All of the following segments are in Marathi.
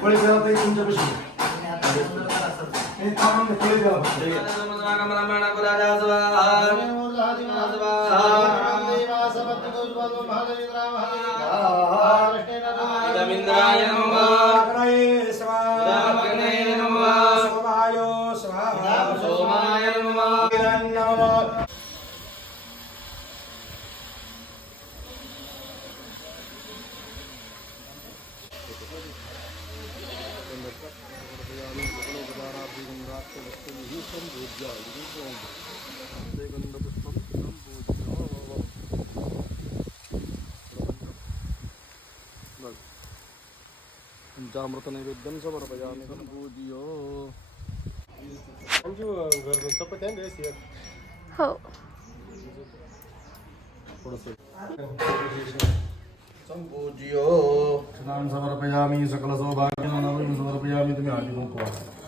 ते फळे द्यावं ताई तुमच्यापाशी. हे थांबून घे, फळे द्यावं फक्त. इदमिन्द्राय नमः पंचामृत नैवेद्यम समर्पयामि संपूज्यो चपाती आहे का? एक. हो संपूज्यो स्नान समर्पयामि सकल सौभाग्यनानावयं समर्पयामि तुम्ही आधी कुंकवा सकल सौभाग्यनानावयं समर्पयामि अगनय नमः सकलोपचारार्थे गन्धा काय तुला म्हणजे ताट संजयबाई सांगा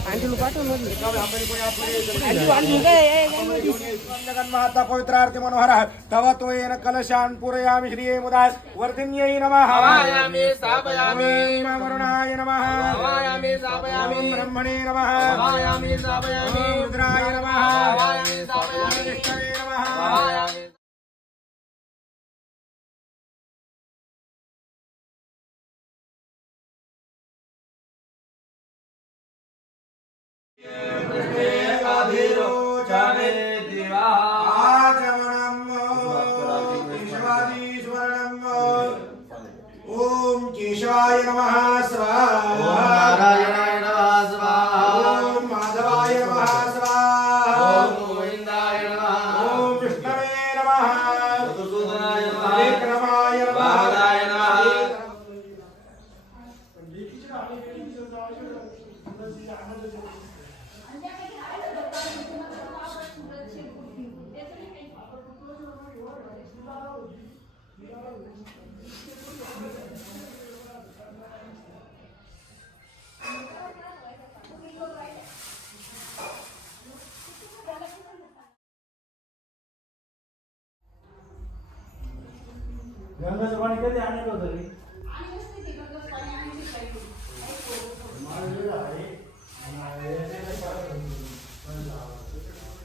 काय जगन्माता आरती मनोहर तव तो येन कलशान पूरयामि श्रिये मुदास वर्धिन्यै नमः हवायामि स्थापयामि वरुणाय नमः हवायामि स्थापयामि ब्रह्मणे नमः हवायामि स्थापयामि रुद्राय नमः हवायामि स्थापयामि नमः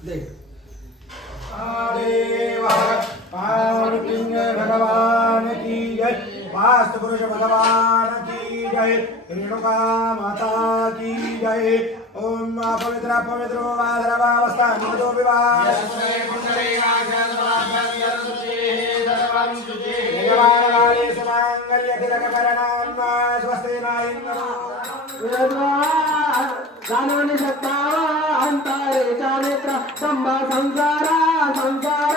देव पार्वतींग भगवान की जय। वास्तु पुरुष भगवान की जय। रेणुका माता की जय। ओम पवित्र पवित्र वाधरवावस्था निगतो विवाह स्वस्ति न అహంకారే చారిత్ర సంభ సంసార సంసార.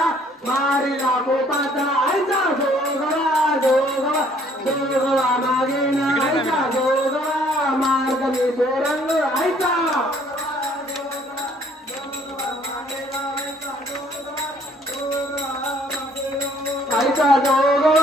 మారిలా గోపాత ఐసా జోగవ జోగవ జోగవ నాగేన ఐసా జోగవ మార్గమే దూరంగు ఐసా ఐసా జోగవ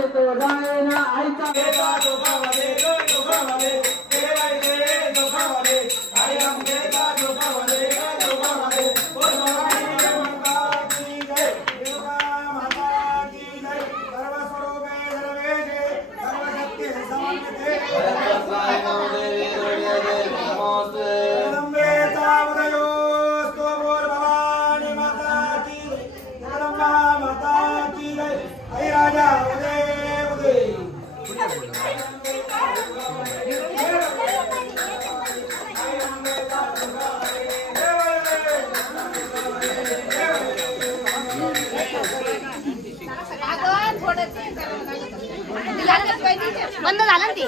Thank you. बंद झालं ना ते.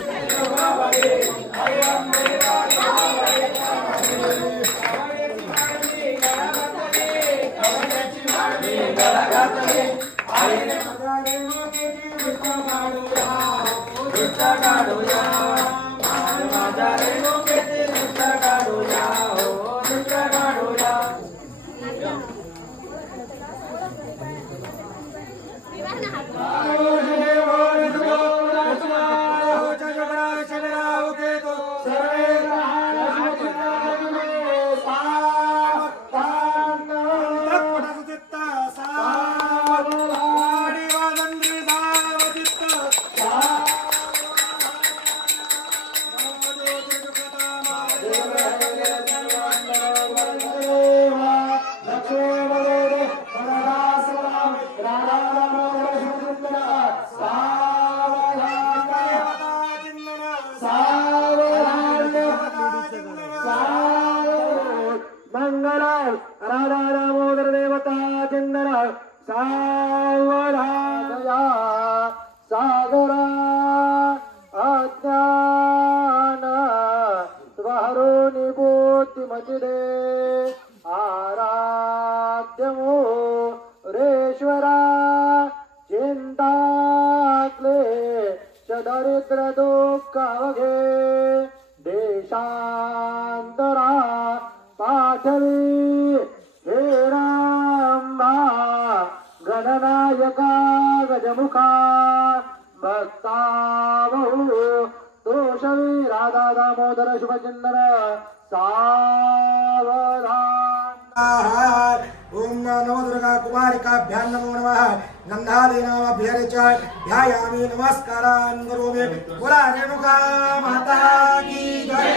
पाठवी हे रामा गणनायका गजमुखा भक्ता बहु तोषवी राधा दामोदर शुभचिंदन सावधान। ओम नमो दुर्गा कुमारिकाभ्यां नमो नमः। नन्दादीनामभ्यर्च ध्यायामि नमस्कारान् करोमि बोला रेणुका माता की जय।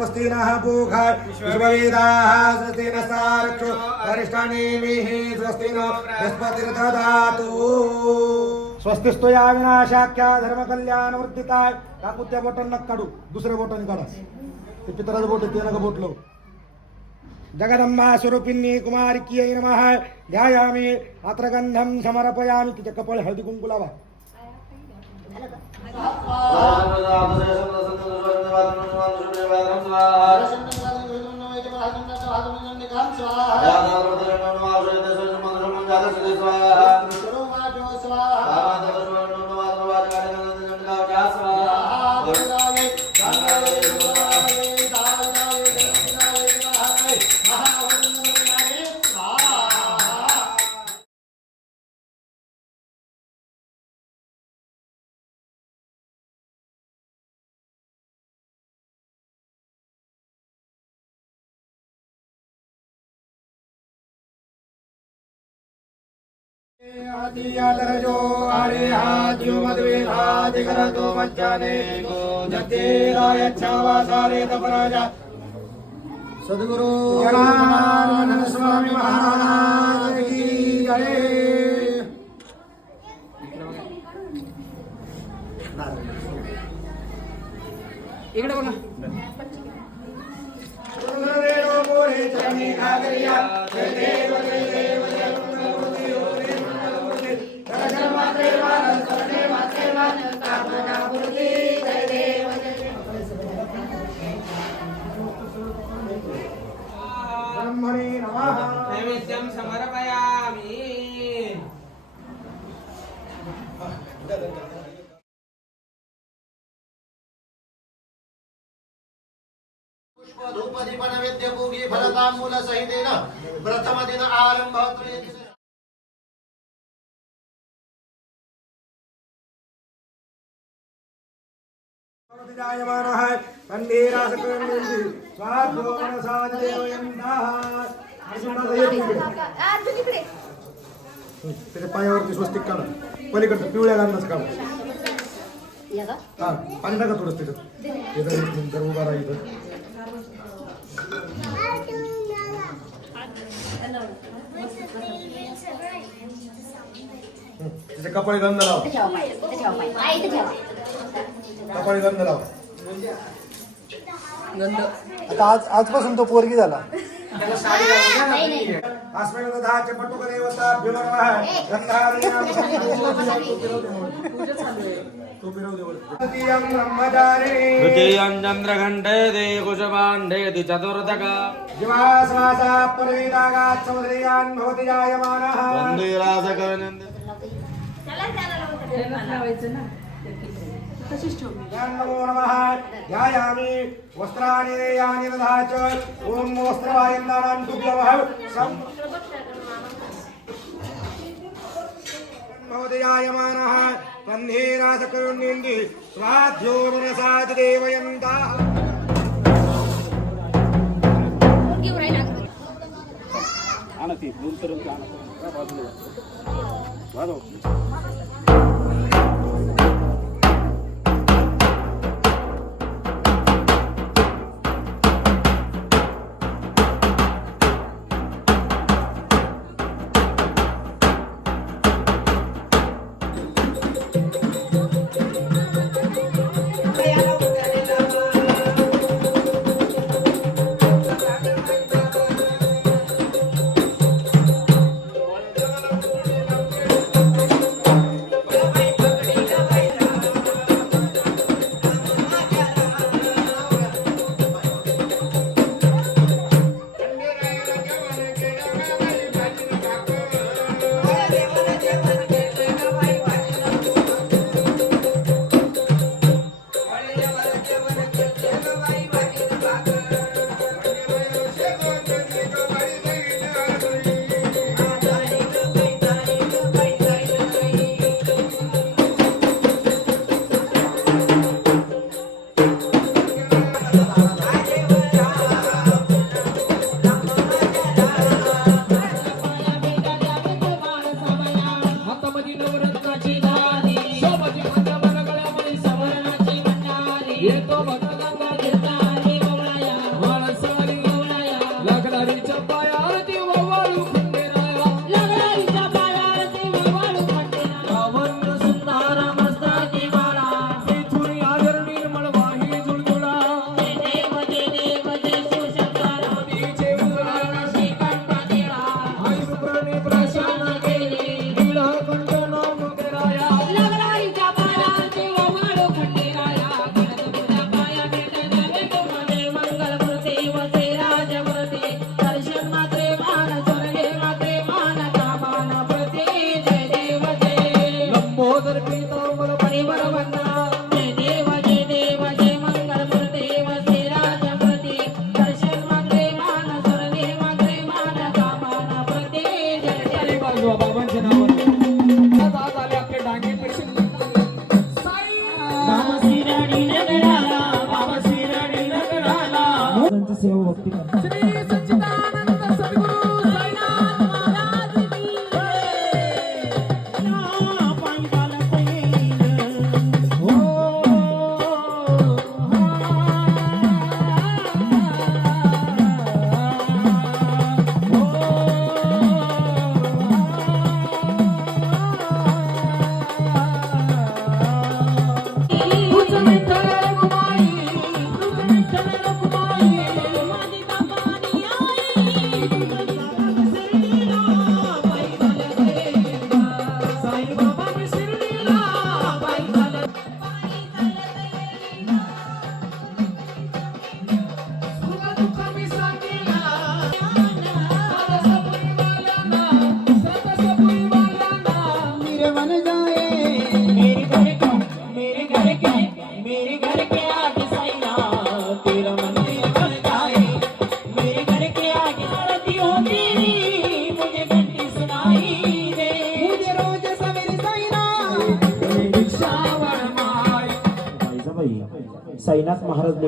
स्वस्ति नः पूषा विश्ववेदाः स्वस्ति न सारक्षो वरिष्ठानेमिः स्वस्ति नो बृहस्पतिर्दधातु स्वस्तिस्तो या विनाशाख्या धर्मकल्याणवर्धिताय काकू त्या बोटांना काढू दुसऱ्या बोटाने काढा ते पितराचं बोट ते नका बोट लावू. जगदंबा स्वरूपिणी कुमारिक्यै नमः ध्यायामि अत्र गंधं समर्पयामि तिच्या कपाळ हळदी कुंकू लावा. స్వాహ आदियादरजो आर्याद्यो मद्वेधादि करतो मज्जाने गो जतेराय छावासारे तपराजा। सद्गुरु जनानंद स्वामी महाराज की जय। इकडे बघा. वेणो मोरे चरणी घागरिया तं समर्पयामि पुष्पधूपदीपनवेद्यपूगीफलताम्बूलसहितेन प्रथमदिन आरम्भः त्रिदिन जायमानः वन्दे रासकृन्दी स्वाद्भोगनसादेवयन्ताः त्याच्या पायावरती स्वस्तिक काढा. पलीकडचं पिवळ्या गांधाचं काढा हा पाणी टाका थोडं त्याच्यात इथं एक नंतर उभा राहा इथं. त्याच्या कपाळी गंध लावा. कपाळी गंध लावा. आता आज आजपासून तो पोरगी झाला. अस्मिन् दधाच पटुकदेवता भ्युमनः गन्धारेण तो फिरव दे वर. तृतीयं तृतीयं चन्द्रघण्टे दे कुशपाण्डेति चतुर्थका। जीवाश्वासा भवति जायमानः। नमो नमः। ध्यायामि। वस्त्राणि यानि दधाच ॐ वस्त्रवायन्दानां तुभ्यमः सं महोदयायमानः तन्धीरासकरुण्यन्ति स्वाध्यो मनसा देवयन्ताः हातामध्ये त्यांची सेवा भक्ती श्री सच्चिदानंद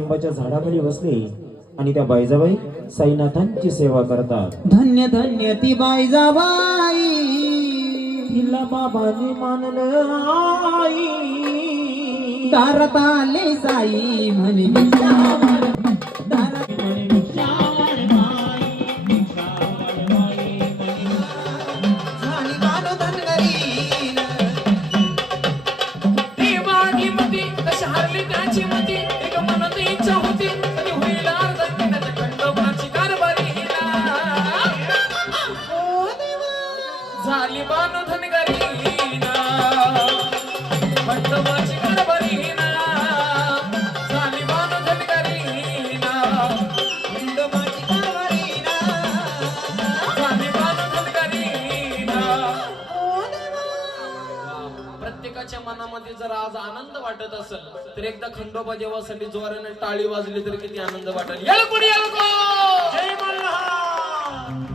महाराज लिंबाच्या झाडाखाली बसले आणि त्या बायजाबाई साईनाथांची सेवा करतात. धन्य धन्य ती बाईजाबाई. तिला बाबाने मानलं आई. दारात आले साई म्हणे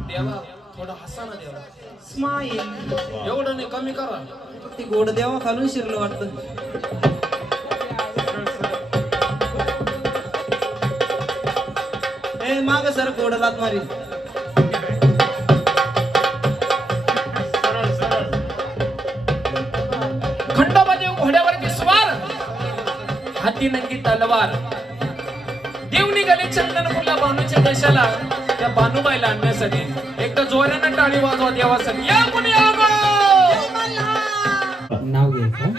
देवा थोडं हसा ना देवा. स्माईल. एवढं नाही कमी करा. ती गोड देवा खालून शिरलं वाटतं. ए माग सर गोड लात मारी खंडोबा देव घोड्यावरती स्वार हाती नंगी तलवार. निघाले चंदनपूरला बानूच्या देशाला त्या बानूबाईला आणण्यासाठी. एकदा जोरानं टाळी वाजवा देवासाठी. या कोणी! नाव घ्या.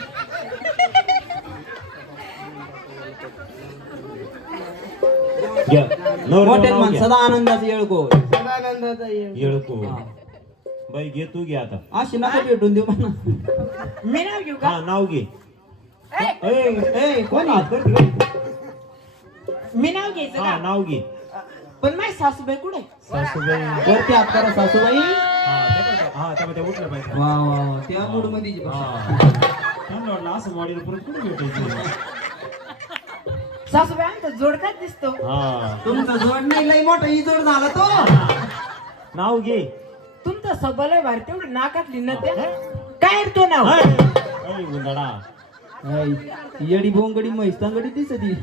सदा आनंदाचा येळको येळको बाई घे तू घे आता. अशी नका भेटून देऊ म्हणा मी नाव घेऊ हा नाव घे. ए, ए कोणी हात. मी नाव घ्यायचं हा नाव घे. पण माझी सासूबाई कुठे? सासूबाई. वरती हात करा सासूबाई? हा त्या बघा. हा त्या त्या उठल्या पाहिजे वा वा वा. त्या मूडमध्ये जी बघा. हा. त्यांना वाटलं असं मॉडेल परत कुठे भेटायचं सासूबाई आमचा जोडकाच दिसतो? हा. तुमचा जोड नाही लई मोठा ही जोड झाला तो. नाव घे. तुमचा सबल भारी तेवढी नाकातली न त्या. काय रे तो नाव? हाय, येडी बोंगडी म्हैसांगडी दिसत. ही.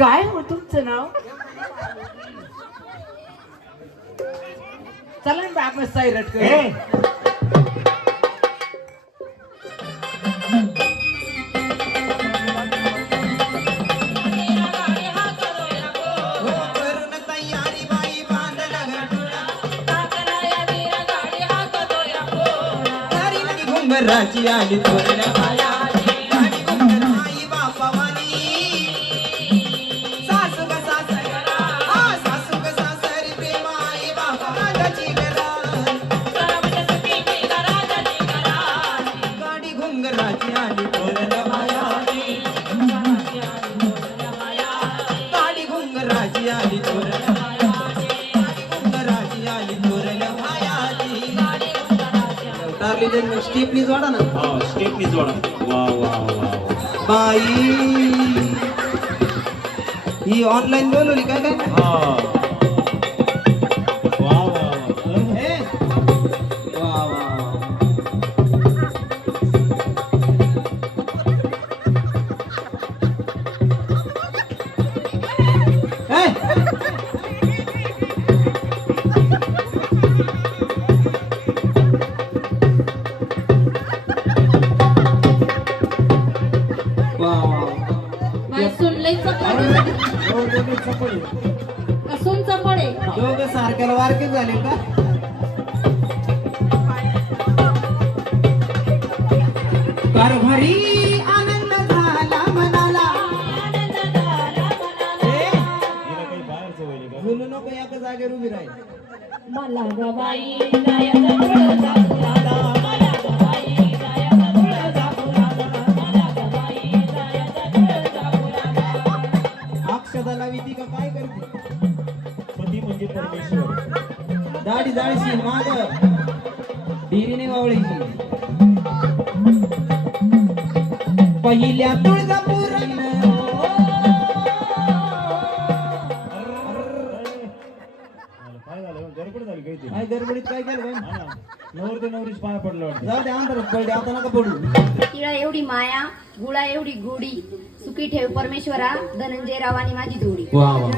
काय हो तुमचं नाव? चला ना आपण कर हो, घटुळा. घरी घुंगराची आली थोरल्या ही ऑनलाईन बोलवली काय काय? बोलू नको एका जागेवर उभी राहील. करते? पती म्हणजे दाढी माग डिरीने वावळीची पहिल्या तुळजापूर जाऊ दे अंधारात पडले आता नका पडू. तिळा एवढी माया गुळा एवढी गोडी सुख ठेव परमेश्वरा धनंजय रावानी माझी जोडी. वा वा.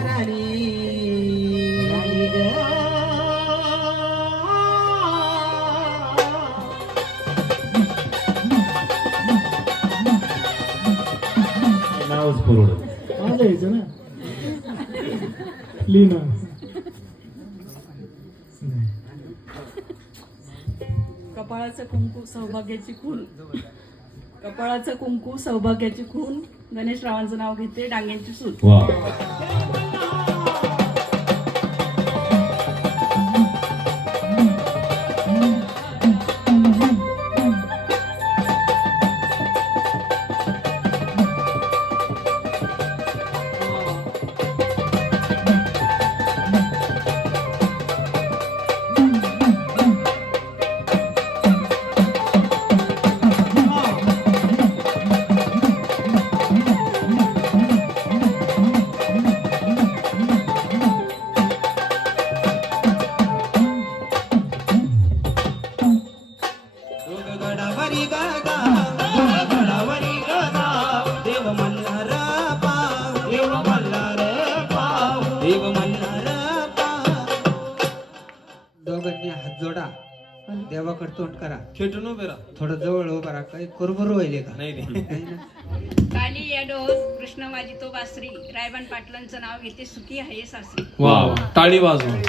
नावच पुरवड माझं यायचं ना? लीना कपाळाचं कुंकू सौभाग्याची खून. कपाळाचं कुंकू सौभाग्याची खून. गणेश रावांचं नाव घेते डांग्यांची सून. बासरी रायबन पाटलांचं नाव घेते सुखी आहे सासरी. वा टाळी वाजवा.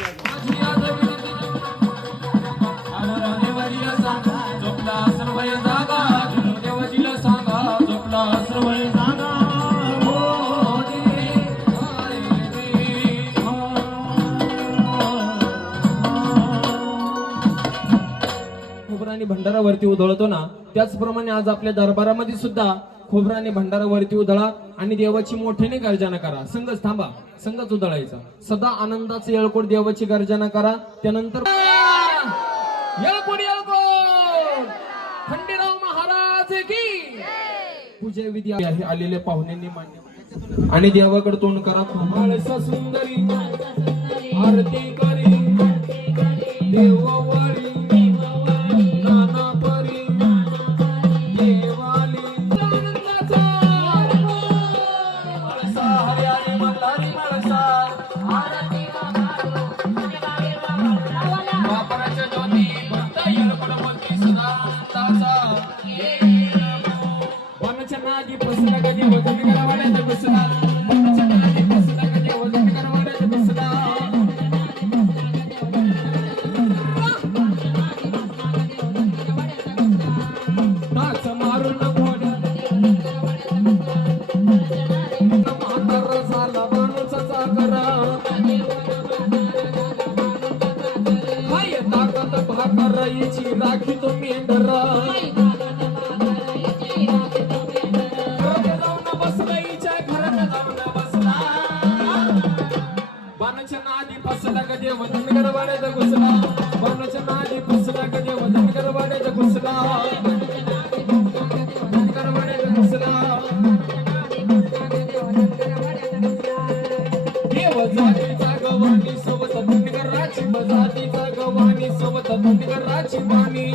भंडारावरती उधळतो ना त्याचप्रमाणे आज आपल्या दरबारामध्ये सुद्धा खोबराने भंडारा भंडारावरती उधळा आणि देवाची मोठ्याने गर्जना करा. संघच थांबा. संघच उधळायचा. सदा आनंदाचे येळकोट देवाची गर्जना करा. त्यानंतर येळकोट येळकोट! खंडेराव महाराज की! पूजा विधी आहे. आलेल्या पाहुण्यांनी मान्य आणि देवाकडे तोंड करा खूप. सुंदरी आरती करी. देवा हरियाली मल्हारी नादी फसला कधी वजन गरवाड्याचा घुसला. बाणाच्या नादी फसला कधी वजन गरवाड्याचा घुसला. वजन गरवाड्याचा घुसला. देव जातीचा गवानी सोबत धनगराची बजातीचा गवानी सोबत धनगराची बाणी